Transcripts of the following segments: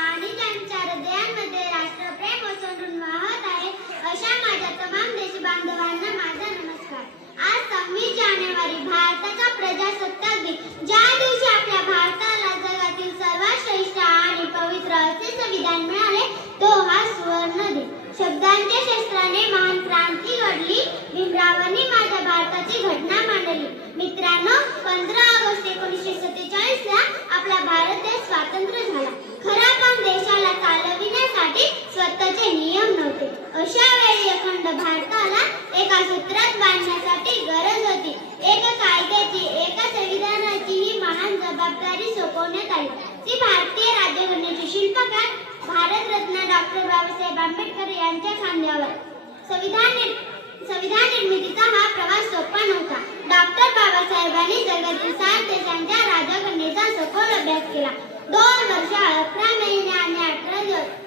आणि त्यांच्या हृदयांमध्ये राष्ट्रप्रेम ओसंडून वाहत आहे अशा माझ्या तमाम देश बांधवांना माझा नमस्कार. आज 26 जानेवारी भारताचा प्रजासत्ताक दिन, ज्या दिवशी आपल्या भारताला जगातील सर्वात श्रेष्ठ आणि पवित्र असे संविधान मिळाले, तो हा सुवर्ण दिन. शब्दांच्या शस्त्राने महान क्रांती घडली, भीमरावांनी माझ्या भारताची घटना मांडली. मित्रांनो, 15 ऑगस्ट 1947 ला आपला भारत देश स्वतंत्र झाला. खरा पण देशाला चालविण्यासाठी स्वतःचे नियम नव्हते. अशा वेळी अखंड भारताला एका सूत्रात बांधण्यासाठी गरज होती. एका कायद्याची, एका संविधानाची ही महान जबाबदारी सोपवण्यात आली. ती भारतीय राज्यघटनेचे शिल्पकार भारतरत्न डॉक्टर बाबासाहेब आंबेडकर यांच्या खांद्यावर. संविधान निर्मितीचा हा प्रवास सोपा नव्हता. डॉक्टर बाबासाहेबांनी जगातील 7 देशांच्या राज्यघटनेचा सखोल अभ्यास केला. 2 वर्ष 11 महिने आणि 18 दिवस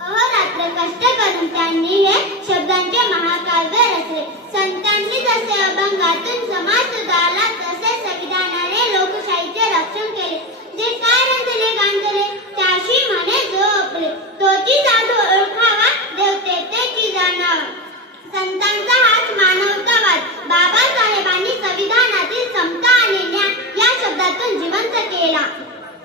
अहोरात्र कष्ट करून त्यांनी हे शब्दांचे महाकाव्य रचले. संतांनी जसे अभंगातून समाज सुधारला, तसे संविधानाने लोकशाहीचे रक्षण केले. जे काय रंजले गांजले त्याशी म्हणे झोपले, तोची साधू ओळखावा देव तेची जाणावा. संतांचा हाच मानवतावाद. बाबासाहेबांनी संविधानातील समता आणि न्याय या शब्दातून जिवंत केला.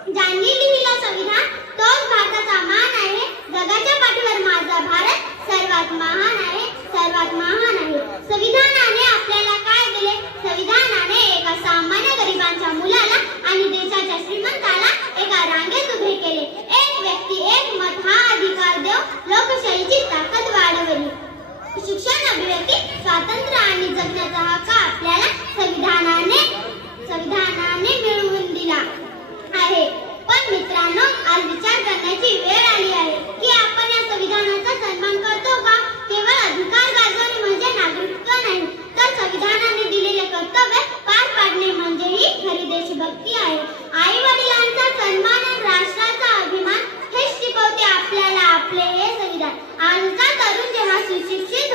ज्यांनी लिहिलं संविधान तोच भारताचा मान आहे. जगाच्या पाठीवर माझा भारत सर्वात महान आहे, सर्वात महान आहे. संविधानाने आपल्याला काय दिले? संविधानाने एका सामान्य गरिबांच्या मुलाला आणि देशाच्या श्रीमंताला एका रांगेत उभे केले. एक व्यक्ती एक मत हा अधिकार देव लोकशाहीची ताकद वाढवली. शिक्षण, अभिव्यक्ती स्वातंत्र्य आणि जगण्याचा हक्क आपल्याला संविधानाने मिळवून दिला आहे. पण मित्रांनो, आज विचार करण्याची वेळ आली आहे की आपण या संविधानाचा सन्मान करतो का? केवळ अधिकार गाजवणे म्हणजे नागरिकत्व नाही, तर संविधानाने दिलेले कर्तव्य पार पाडणे म्हणजेही खरी देशभक्ती आहे. आई वडिलांचा सन्मान आणि राष्ट्राचा अभिमान हेच शिकवते आपल्याला आपले हे संविधान. आजचा तरुण जेव्हा सुशिक्षित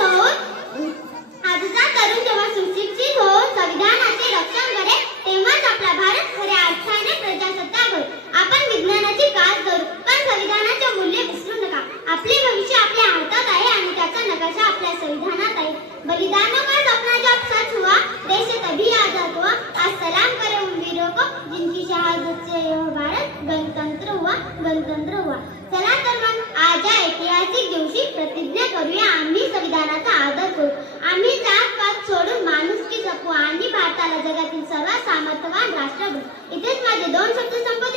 होऊन संविधानाचे रक्षण करेल, तेव्हाच आपला भारत खऱ्या अर्थाने प्रजासत्ताक होईल. आपण विज्ञानाची कास धरू, पण संविधानाचे मूल्य विसरू नका. आपले भविष्य आपल्या हातात आहे आणि त्याचा नकाशा आपल्या संविधानात आहे. बलिदानों का सपना जब सच हुआ, देश तभी आजाद हुआ. आज सलाम करें उन वीरों को जिनकी शहादत से यह भारत गणतंत्र हुआ, गणतंत्र हुआ. चला तर मग आज या ऐतिहासिक दिवशी प्रतिज्ञा करूया, आम्ही संविधानाचा आदर करू. आम्ही जात-पात सोडून माणुसकी जपू आणि भारताला जगातील सर्वात सामर्थ्यवान राष्ट्र बनवू. इथेच माझे 2 शब्द संपवतो.